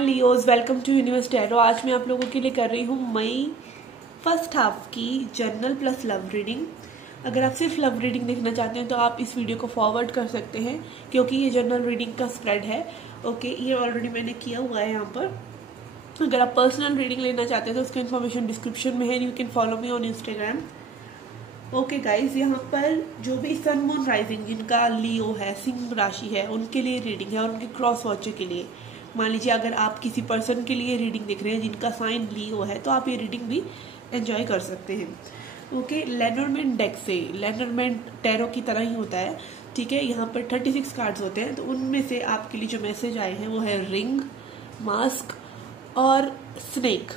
Leos, welcome to universe tarot. आज मैं आप लोगों के लिए कर रही हूँ मई फर्स्ट हाफ की जर्नल प्लस लव रीडिंग। अगर आप सिर्फ लव रीडिंग देखना चाहते हैं तो आप इस वीडियो को फॉरवर्ड कर सकते हैं, क्योंकि ये जर्नल रीडिंग का स्प्रेड है। ओके, ये ऑलरेडी मैंने किया हुआ है यहाँ पर। अगर आप पर्सनल रीडिंग लेना चाहते हैं तो उसका इन्फॉर्मेशन डिस्क्रिप्शन में है। You can follow me on Instagram. Okay guys, यहाँ पर जो भी सन मून राइजिंग जिनका लियो है, सिंह राशि है, उनके लिए रीडिंग है और उनके क्रॉस वॉचर के लिए। मान लीजिए अगर आप किसी पर्सन के लिए रीडिंग देख रहे हैं जिनका साइन लियो है, तो आप ये रीडिंग भी एंजॉय कर सकते हैं। ओके, लेनरमैन डेक से, लेनरमैन टैरो की तरह ही होता है, ठीक है। यहाँ पर 36 कार्ड्स होते हैं, तो उनमें से आपके लिए जो मैसेज आए हैं वो है रिंग, मास्क और स्नेक,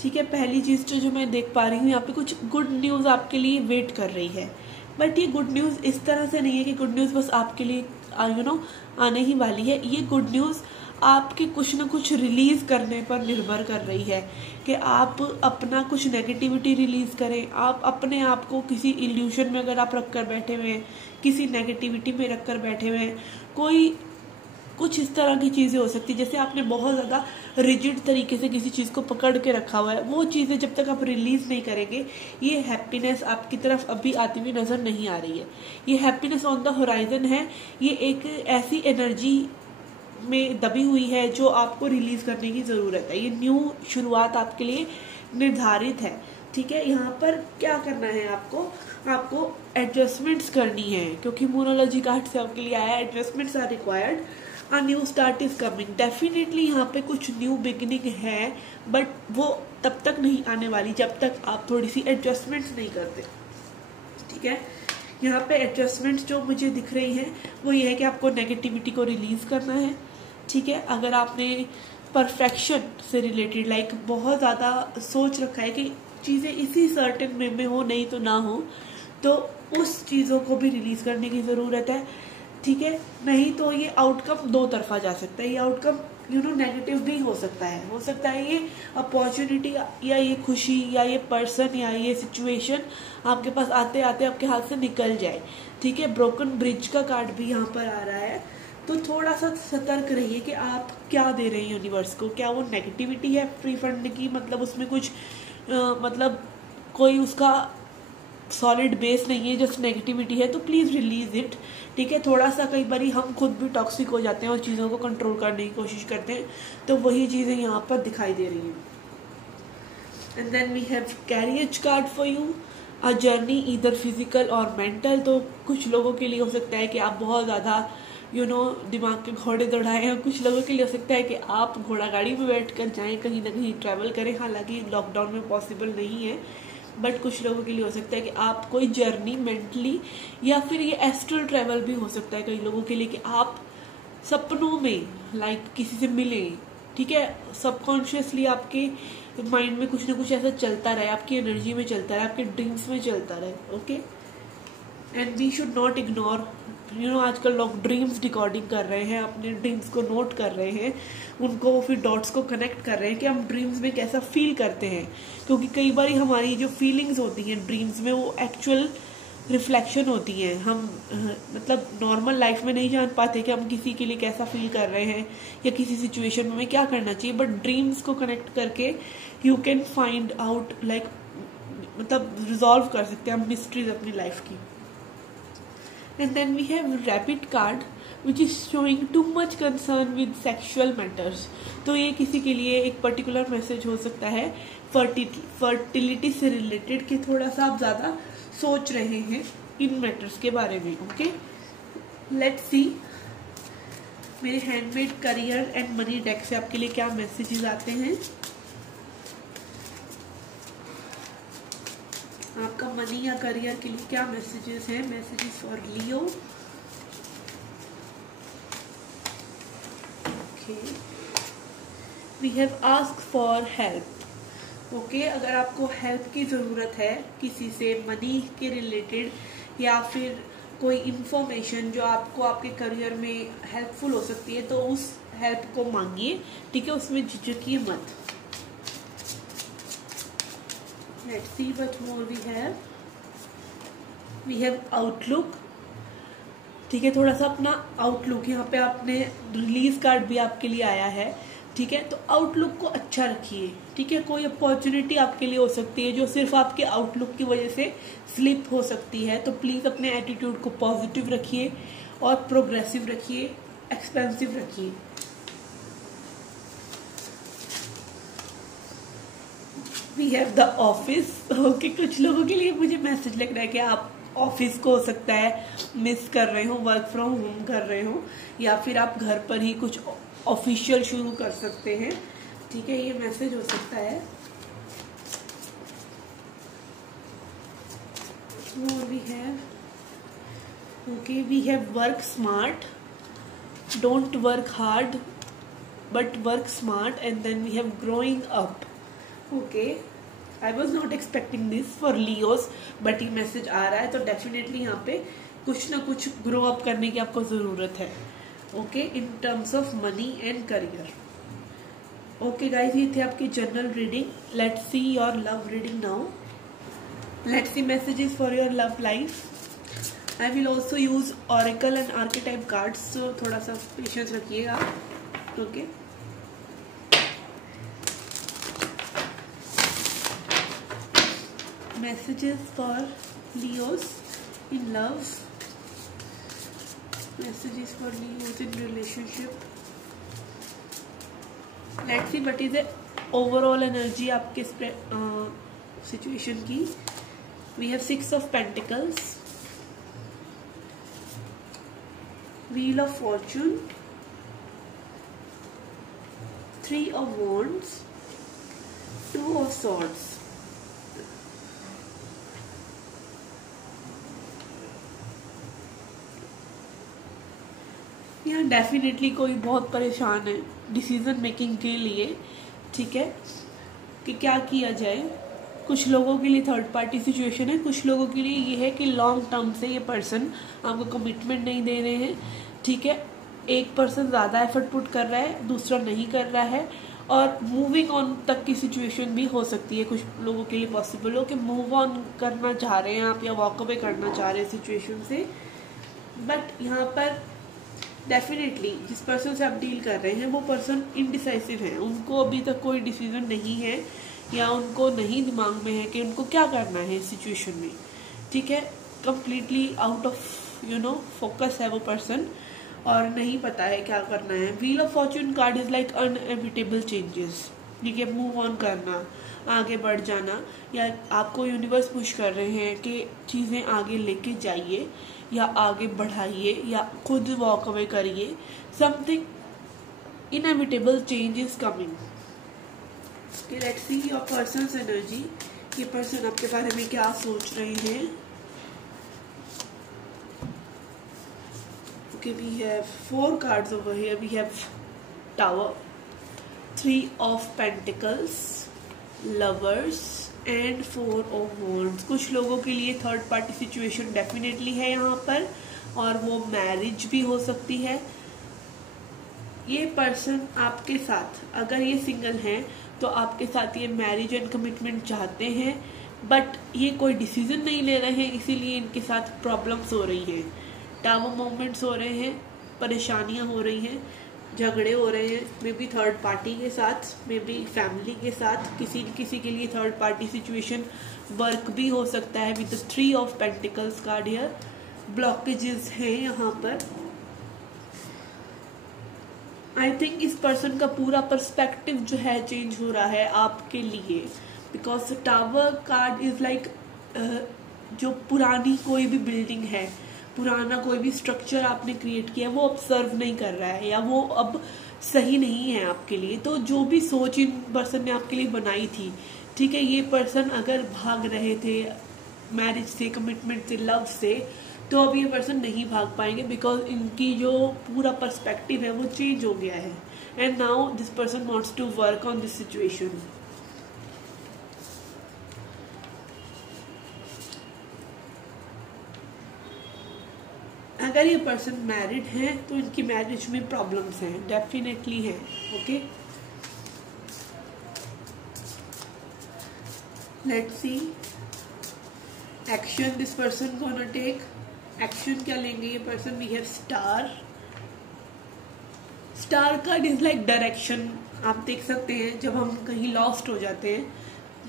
ठीक है। पहली चीज जो मैं देख पा रही हूँ, यहाँ पे कुछ गुड न्यूज आपके लिए वेट कर रही है, बट ये गुड न्यूज इस तरह से नहीं है कि गुड न्यूज बस आपके लिए आने ही वाली है। ये गुड न्यूज आपके कुछ ना कुछ रिलीज करने पर निर्भर कर रही है कि आप अपना कुछ नेगेटिविटी रिलीज करें। आप अपने आप को किसी इल्यूशन में अगर आप रख कर बैठे हुए हैं, किसी नेगेटिविटी में रख कर बैठे हुए हैं, कोई कुछ इस तरह की चीज़ें हो सकती है जैसे आपने बहुत ज़्यादा रिजिड तरीके से किसी चीज़ को पकड़ के रखा हुआ है, वो चीज़ें जब तक आप रिलीज़ नहीं करेंगे, ये हैप्पीनेस आपकी तरफ अभी आती हुई नज़र नहीं आ रही है। ये हैप्पीनेस ऑन द होराइजन है। ये एक ऐसी एनर्जी में दबी हुई है जो आपको रिलीज़ करने की ज़रूरत है। ये न्यू शुरुआत आपके लिए निर्धारित है, ठीक है। यहाँ पर क्या करना है आपको एडजस्टमेंट्स करनी है, क्योंकि मोनोलॉजी कार्ड से आपके लिए आया adjustments are required, a new start is coming. Definitely यहाँ पे कुछ न्यू बिगिनिंग है, बट वो तब तक नहीं आने वाली जब तक आप थोड़ी सी एडजस्टमेंट्स नहीं करते, ठीक है। यहाँ पे एडजस्टमेंट्स जो मुझे दिख रही हैं वो ये है कि आपको नेगेटिविटी को रिलीज करना है, ठीक है। अगर आपने परफेक्शन से रिलेटेड बहुत ज़्यादा सोच रखा है कि चीज़ें इसी सर्टेन वे में हो, नहीं तो ना हो, तो उस चीज़ों को भी रिलीज करने की ज़रूरत है, ठीक है। नहीं तो ये आउटकम दो तरफा जा सकता है। ये आउटकम नेगेटिव भी हो सकता है ये अपॉर्चुनिटी या ये खुशी या ये पर्सन या ये सिचुएशन आपके पास आते आते आपके हाथ से निकल जाए, ठीक है। ब्रोकन ब्रिज का कार्ड भी यहाँ पर आ रहा है, तो थोड़ा सा सतर्क रहिए कि आप क्या दे रहे हैं यूनिवर्स को। क्या वो नेगेटिविटी है फ्री फंड की, मतलब उसमें कुछ कोई उसका सॉलिड बेस नहीं है, जस्ट नेगेटिविटी है, तो प्लीज़ रिलीज इट, ठीक है। थोड़ा सा कई बार हम खुद भी टॉक्सिक हो जाते हैं और चीज़ों को कंट्रोल करने की कोशिश करते हैं, तो वही चीज़ें यहाँ पर दिखाई दे रही हैं। And then we have carriage card for you, a journey either physical और मेंटल। तो कुछ लोगों के लिए हो सकता है कि आप बहुत ज़्यादा दिमाग के घोड़े दौड़ाएं, और कुछ लोगों के लिए हो सकता है कि आप घोड़ा गाड़ी में बैठ कर जाएँ, कहीं ना कहीं ट्रैवल करें। हालांकि लॉकडाउन में पॉसिबल नहीं है, बट कुछ लोगों के लिए हो सकता है कि आप कोई जर्नी मेंटली, या फिर ये एस्ट्रल ट्रैवल भी हो सकता है कई लोगों के लिए कि आप सपनों में किसी से मिले, ठीक है। सबकॉन्शियसली आपके माइंड में कुछ ना कुछ ऐसा चलता रहे, आपकी एनर्जी में चलता रहे, आपके ड्रीम्स में चलता रहे, okay. And we should not ignore, आजकल लोग ड्रीम्स रिकॉर्डिंग कर रहे हैं, अपने ड्रीम्स को नोट कर रहे हैं, उनको फिर डॉट्स को कनेक्ट कर रहे हैं कि हम ड्रीम्स में कैसा फील करते हैं, क्योंकि कई बार हमारी जो फीलिंग्स होती हैं ड्रीम्स में वो एक्चुअल रिफ्लेक्शन होती हैं। हम नॉर्मल लाइफ में नहीं जान पाते कि हम किसी के लिए कैसा फील कर रहे हैं या किसी सिचुएशन में क्या करना चाहिए, बट ड्रीम्स को कनेक्ट करके you can find out resolve कर सकते हैं हम मिस्ट्रीज अपनी लाइफ की। And then we have Rabbit card, which is showing too much concern with sexual matters. तो ये किसी के लिए एक पर्टिकुलर मैसेज हो सकता है फर्टिलिटी से रिलेटेड, कि थोड़ा सा आप ज़्यादा सोच रहे हैं इन मैटर्स के बारे में, ओके। लेट्स सी मेरे handmade career and money deck से आपके लिए क्या मैसेजेस आते हैं। आपका मनी या करियर के लिए क्या मैसेजेस हैं। Messages for Leo, okay. We have asked for help, okay. अगर आपको हेल्प की ज़रूरत है किसी से मनी के रिलेटेड, या फिर कोई इंफॉर्मेशन जो आपको आपके करियर में हेल्पफुल हो सकती है, तो उस हेल्प को मांगिए, ठीक है, उसमें झिझकिए मत। Let's see what more we have. We have outlook. ठीक है। थोड़ा सा अपना आउटलुक, यहाँ पे आपने रिलीज कार्ड भी आपके लिए आया है, ठीक है। तो आउटलुक को अच्छा रखिए, ठीक है। कोई अपॉर्चुनिटी आपके लिए हो सकती है जो सिर्फ आपके आउटलुक की वजह से स्लिप हो सकती है, तो प्लीज अपने एटीट्यूड को पॉजिटिव रखिए और प्रोग्रेसिव रखिए, एक्सपेंसिव रखिए। We have the office. Okay, कुछ लोगों के लिए मुझे मैसेज लग रहा है कि आप ऑफिस को हो सकता है मिस कर रहे हो, वर्क फ्रॉम होम कर रहे हो, या फिर आप घर पर ही कुछ ऑफिशियल शुरू कर सकते हैं, ठीक है। ये मैसेज हो सकता है। We have, okay, we have work smart, don't work hard but work smart, and then we have growing up. Okay, I was not expecting this for Leos, but ये मैसेज आ रहा है, तो डेफिनेटली यहाँ पे कुछ ना कुछ ग्रो अप करने की आपको जरूरत है, okay, in terms of money and career. Okay guys, ये थे आपकी general reading. Let's see your love reading now. Let's see messages for your love life. I will also use oracle and archetype cards, तो थोड़ा सा patience रखिएगा, okay. Messages for Leos in love, messages for Leos in relationship. Let's see what is the overall energy आपके situation की। We have 6 of Pentacles, Wheel of Fortune, 3 of Wands, 2 of Swords। यहाँ definitely कोई बहुत परेशान है decision making के लिए, ठीक है, कि क्या किया जाए। कुछ लोगों के लिए थर्ड पार्टी सिचुएशन है, कुछ लोगों के लिए ये है कि लॉन्ग टर्म से ये पर्सन आपको कमिटमेंट नहीं दे रहे हैं, ठीक है। एक पर्सन ज़्यादा एफर्ट पुट कर रहा है, दूसरा नहीं कर रहा है, और मूविंग ऑन तक की सिचुएशन भी हो सकती है। कुछ लोगों के लिए पॉसिबल हो कि मूव ऑन करना चाह रहे हैं आप, या वॉक अवे करना चाह रहे हैं सिचुएशन से, बट यहाँ पर डेफिनेटली जिस पर्सन से आप डील कर रहे हैं वो पर्सन इनडिसाइसिव है, उनको अभी तक कोई डिसीजन नहीं है, या उनको नहीं दिमाग में है कि उनको क्या करना है इस सिचुएशन में, ठीक है। कंप्लीटली आउट ऑफ फोकस है वो पर्सन, और नहीं पता है क्या करना है। Wheel of fortune card is like inevitable changes, ठीक है, मूव ऑन करना, आगे बढ़ जाना, या आपको यूनिवर्स पुश कर रहे हैं कि चीज़ें आगे लेके जाइए, या आगे बढ़ाइए, या खुद वॉक अवे करिए। Something inevitable change is coming. Let's see your person's energy. ये पर्सन आपके बारे में क्या सोच रहे हैं। Okay, we have 4 cards over here. We have tower, 3 of pentacles, lovers and 4 of wands. कुछ लोगों के लिए थर्ड पार्टी सिचुएशन डेफिनेटली है यहाँ पर, और वो मैरिज भी हो सकती है। ये पर्सन आपके साथ, अगर ये सिंगल हैं तो आपके साथ ये मैरिज एंड कमिटमेंट चाहते हैं, बट ये कोई डिसीजन नहीं ले रहे हैं, इसीलिए इनके साथ प्रॉब्लम्स हो रही हैं, टावर मूवमेंट्स हो रहे हैं, परेशानियां हो रही हैं, झगड़े हो रहे हैं, मे बी थर्ड पार्टी के साथ, मे बी फैमिली के साथ। किसी के लिए थर्ड पार्टी सिचुएशन वर्क भी हो सकता है with 3 of pentacles card here. Blockages हैं यहाँ पर। आई थिंक इस पर्सन का पूरा पर्सपेक्टिव जो है चेंज हो रहा है आपके लिए, because tower card is like जो पुरानी कोई भी बिल्डिंग है, पुराना कोई भी स्ट्रक्चर आपने क्रिएट किया है, वो अब सर्व नहीं कर रहा है, या वो अब सही नहीं है आपके लिए। तो जो भी सोच इन पर्सन ने आपके लिए बनाई थी, ठीक है, ये पर्सन अगर भाग रहे थे मैरिज से, कमिटमेंट से, लव से, तो अब ये पर्सन नहीं भाग पाएंगे, बिकॉज इनकी जो पूरा पर्सपेक्टिव है वो चेंज हो गया है। And now this person wants to work on this situation. अगर ये पर्सन मैरिड है तो इनकी मैरिज में प्रॉब्लम्स हैं, डेफिनेटली हैं, okay. Let's see action this person gonna take action क्या लेंगे ये person? We have star. Star card is like direction. आप देख सकते हैं जब हम कहीं लॉस्ट हो जाते हैं,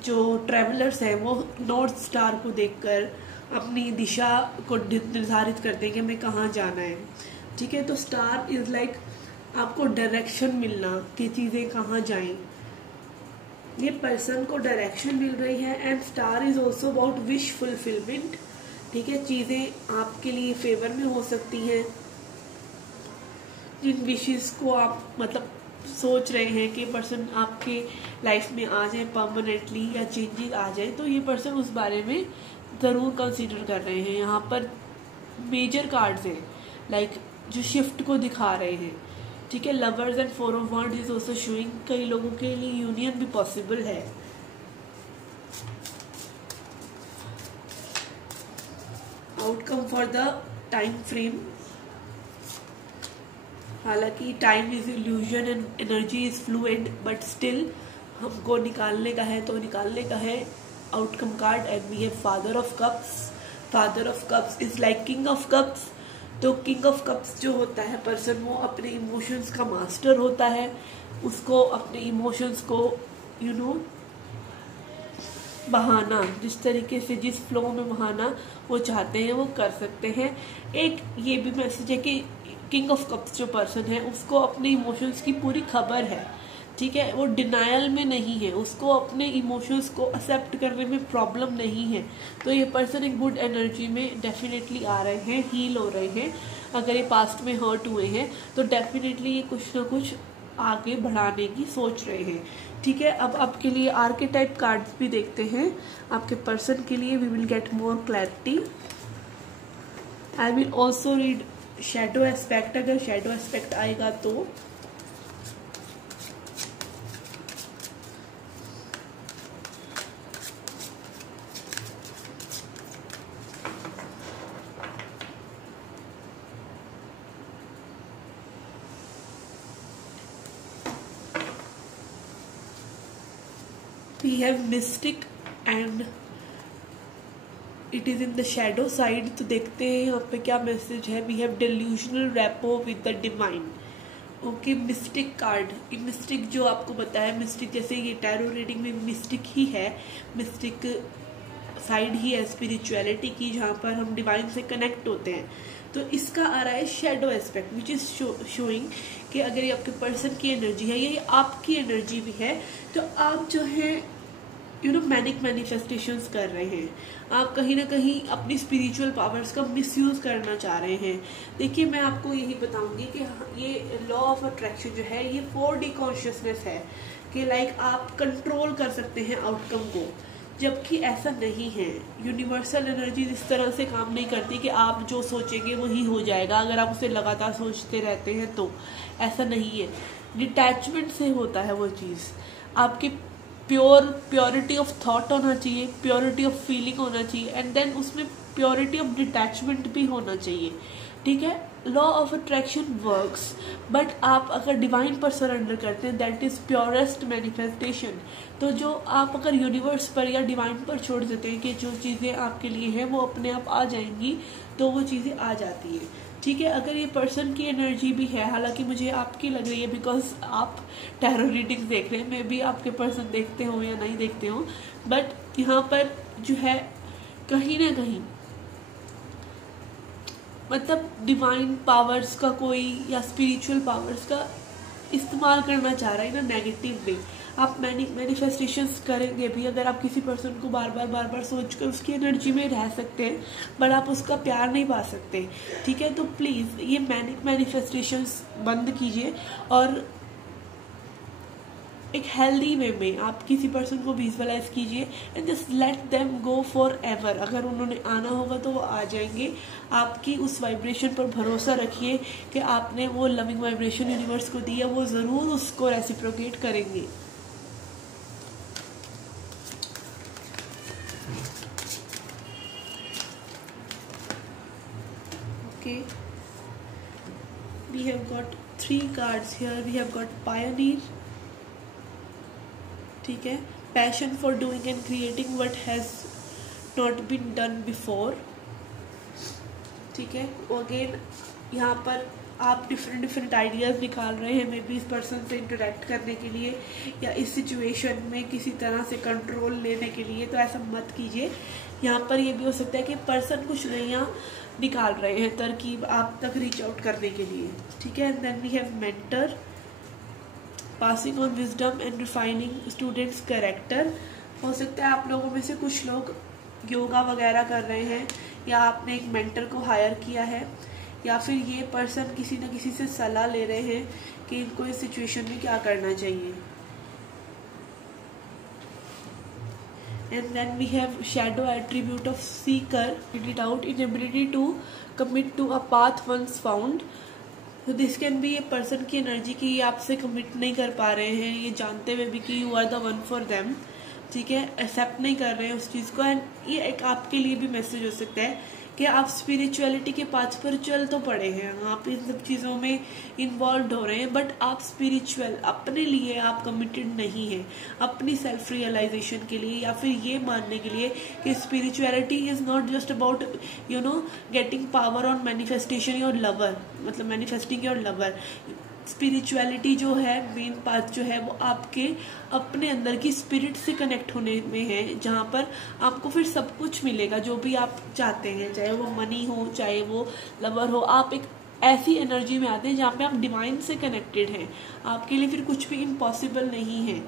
जो ट्रेवलर्स हैं वो नॉर्थ स्टार को देखकर अपनी दिशा को निर्धारित करते हैं कि हमें कहाँ जाना है। ठीक है, तो स्टार इज लाइक आपको डायरेक्शन मिलना कि चीज़ें कहाँ जाएं। ये पर्सन को डायरेक्शन मिल रही है। And star is also about wish fulfilment. ठीक है, चीज़ें आपके लिए फेवर में हो सकती हैं। जिन विशेस को आप मतलब सोच रहे हैं कि पर्सन आपके लाइफ में आ जाए परमानेंटली या चेंजेस आ जाए, तो ये पर्सन उस बारे में ज़रूर कंसीडर कर रहे हैं। यहाँ पर मेजर कार्ड्स हैं लाइक जो शिफ्ट को दिखा रहे हैं। ठीक है, lovers and 4 of wands is also showing कई लोगों के लिए यूनियन भी पॉसिबल है। Outcome for the time frame. हालांकि time is illusion and energy is fluid, but still हमको निकालने का है तो निकालने का है। Outcome card and we have father of cups. Father of cups is like king of cups. तो किंग ऑफ कप्स जो होता है पर्सन, वो अपने इमोशंस का मास्टर होता है। उसको अपने इमोशंस को बहाना, जिस तरीके से जिस फ्लो में बहाना वो चाहते हैं वो कर सकते हैं। एक ये भी मैसेज है कि किंग ऑफ कप्स जो पर्सन है उसको अपने इमोशंस की पूरी खबर है। ठीक है, वो डिनायल में नहीं है, उसको अपने इमोशंस को एक्सेप्ट करने में प्रॉब्लम नहीं है। तो ये पर्सन एक गुड एनर्जी में डेफिनेटली आ रहे हैं, हील हो रहे हैं। अगर ये पास्ट में हर्ट हुए हैं तो डेफिनेटली ये कुछ ना कुछ आगे बढ़ाने की सोच रहे हैं। ठीक है, अब आपके लिए आर्केटाइप कार्ड्स भी देखते हैं। आपके पर्सन के लिए we will get more clarity. I will also read shadow aspect. अगर शैडो एस्पेक्ट आएगा तो we have mystic and it is in the shadow side। तो देखते हैं यहाँ पे क्या मैसेज है। we have delusional rapport with the divine। Okay, mistake card. Mistake जो आपको पता है, मिस्टिक जैसे ये टैरो रीडिंग में मिस्टिक ही है, मिस्टिक साइड ही है स्पिरिचुअलिटी की, जहाँ पर हम डिवाइन से कनेक्ट होते हैं। तो इसका आ रहा है shadow aspect which is showing कि अगर ये आपके पर्सन की एनर्जी है या ये आपकी एनर्जी भी है, तो आप जो है मैनिक मैनिफेस्टेशंस कर रहे हैं। आप कहीं ना कहीं अपनी स्पिरिचुअल पावर्स का मिसयूज करना चाह रहे हैं। देखिए, मैं आपको यही बताऊंगी कि ये लॉ ऑफ अट्रैक्शन जो है ये 4D कॉन्शियसनेस है कि लाइक आप कंट्रोल कर सकते हैं आउटकम को, जबकि ऐसा नहीं है। यूनिवर्सल एनर्जी इस तरह से काम नहीं करती कि आप जो सोचेंगे वही हो जाएगा अगर आप उसे लगातार सोचते रहते हैं तो। ऐसा नहीं है, डिटैचमेंट से होता है वो चीज़। आपकी प्योरिटी ऑफ थॉट होना चाहिए, प्योरिटी ऑफ फीलिंग होना चाहिए, एंड देन उसमें प्योरिटी ऑफ डिटैचमेंट भी होना चाहिए। ठीक है, law of attraction works, but आप अगर डिवाइन पर सरेंडर करते हैं दैट इज प्योरेस्ट मैनिफेस्टेशन। तो जो आप अगर यूनिवर्स पर या डिवाइन पर छोड़ देते हैं कि जो चीज़ें आपके लिए हैं वो अपने आप आ जाएंगी, तो वो चीज़ें आ जाती हैं। ठीक है, अगर ये पर्सन की एनर्जी भी है, हालांकि मुझे आपकी लग रही है बिकॉज आप टैरो रीडिंग्स देख रहे हैं, मे भी आपके पर्सन देखते हो या नहीं देखते हो, बट यहाँ पर जो है कहीं ना कहीं मतलब डिवाइन पावर्स का कोई या स्पिरिचुअल पावर्स का इस्तेमाल करना चाह रहा है ना नेगेटिव वे। आप मैनिफेस्टेशंस करेंगे भी, अगर आप किसी पर्सन को बार बार सोच कर उसकी एनर्जी में रह सकते हैं, बट आप उसका प्यार नहीं पा सकते। ठीक है, तो प्लीज़ ये मैनिफेस्टेशंस बंद कीजिए और एक हेल्दी वे में आप किसी पर्सन को विजुअलाइज कीजिए and just let them go for ever. अगर उन्होंने आना होगा तो वो आ जाएंगे। आपकी उस वाइब्रेशन पर भरोसा रखिए कि आपने वो लविंग वाइब्रेशन यूनिवर्स को दी है, वो ज़रूर उसको रेसिप्रोकेट करेंगे। Okay, we have got 3 cards here. We have got pioneer, ठीक है, passion for doing and creating what has not been done before. ठीक है। अगेन यहाँ पर आप डिफरेंट आइडियाज़ निकाल रहे हैं मे बी इस पर्सन से इंटरेक्ट करने के लिए या इस सिचुएशन में किसी तरह से कंट्रोल लेने के लिए, तो ऐसा मत कीजिए। यहाँ पर ये भी हो सकता है कि पर्सन कुछ नया निकाल रहे हैं तरकीब आप तक रीच आउट करने के लिए, ठीक है। Then we have mentor, passing on wisdom and refining students character. हो सकता है आप लोगों में से कुछ लोग योगा वगैरह कर रहे हैं या आपने एक मेंटर को हायर किया है या फिर ये पर्सन किसी न किसी से सलाह ले रहे हैं कि इनको इस सिचुएशन में क्या करना चाहिए। And then we have shadow attribute of seeker, read it out, inability to commit to a path once found. तो this can be a person की एनर्जी की ये आपसे कमिट नहीं कर पा रहे हैं, ये जानते हुए भी कि you are the one for them, ठीक है, एक्सेप्ट नहीं कर रहे हैं उस चीज़ को। एंड ये एक आपके लिए भी मैसेज हो सकता है कि आप स्पिरिचुअलिटी के पाथ पर चल तो पड़े हैं, आप इन सब चीज़ों में इन्वॉल्व हो रहे हैं, बट आप स्पिरिचुअल अपने लिए आप कमिटेड नहीं हैं, अपनी सेल्फ रियलाइजेशन के लिए या फिर ये मानने के लिए कि spirituality is not just about getting power on manifestation your lover, मतलब मैनिफेस्टिंग योर लवर। स्पिरिचुअलिटी जो है मेन पाथ जो है वो आपके अपने अंदर की स्पिरिट से कनेक्ट होने में है, जहाँ पर आपको फिर सब कुछ मिलेगा जो भी आप चाहते हैं, चाहे वो मनी हो चाहे वो लवर हो। आप एक ऐसी एनर्जी में आते हैं जहाँ पे आप डिवाइन से कनेक्टेड हैं, आपके लिए फिर कुछ भी इम्पॉसिबल नहीं है,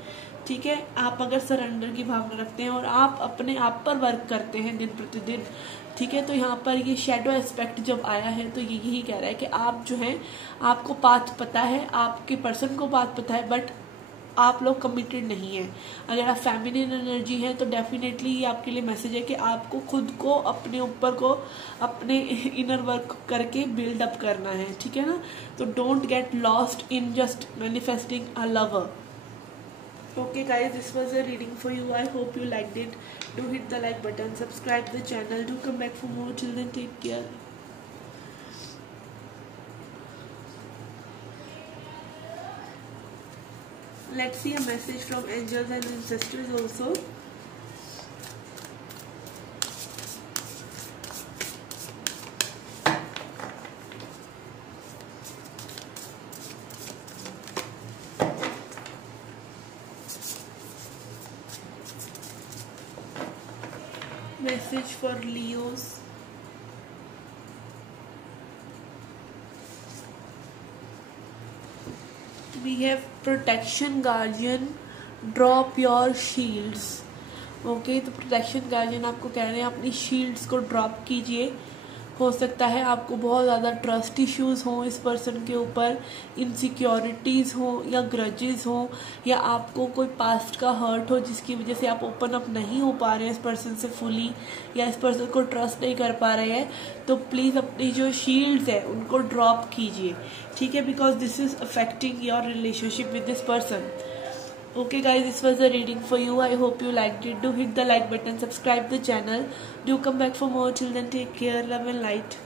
ठीक है। आप अगर सरेंडर की भावना रखते हैं और आप अपने आप पर वर्क करते हैं दिन प्रतिदिन, ठीक है, तो यहाँ पर ये शेडो एस्पेक्ट जब आया है तो ये यही कह रहा है कि आप जो हैं आपको पाथ पता है, आपके पर्सन को पाथ पता है, बट आप लोग कमिटेड नहीं है। अगर आप फेमिनिन एनर्जी हैं तो डेफिनेटली ये आपके लिए मैसेज है कि आपको खुद को अपने ऊपर को अपने इनर वर्क करके बिल्ड अप करना है, ठीक है ना। तो don't get lost in just manifesting a lover. Okay guys, this was a reading for you. I hope you liked it. Do hit the like button, subscribe the channel, do come back for more. Till then, take care. Let's see a message from angels and ancestors also. Message for Leos. We have protection guardian, drop your shields. Okay, तो protection guardian आपको कह रहे हैं अपनी shields को drop कीजिए। हो सकता है आपको बहुत ज़्यादा ट्रस्ट इश्यूज़ हों इस पर्सन के ऊपर, इनसिक्योरिटीज़ हों या ग्रजेस हों, या आपको कोई पास्ट का हर्ट हो जिसकी वजह से आप ओपन अप नहीं हो पा रहे हैं इस पर्सन से फुली, या इस पर्सन को ट्रस्ट नहीं कर पा रहे हैं, तो प्लीज़ अपनी जो शील्ड्स है उनको ड्रॉप कीजिए, ठीक है, because this is affecting your relationship with this person. Okay guys, this was a reading for you. I hope you liked it. Do hit the like button, subscribe the channel, do come back for more. Till then, take care, love and light.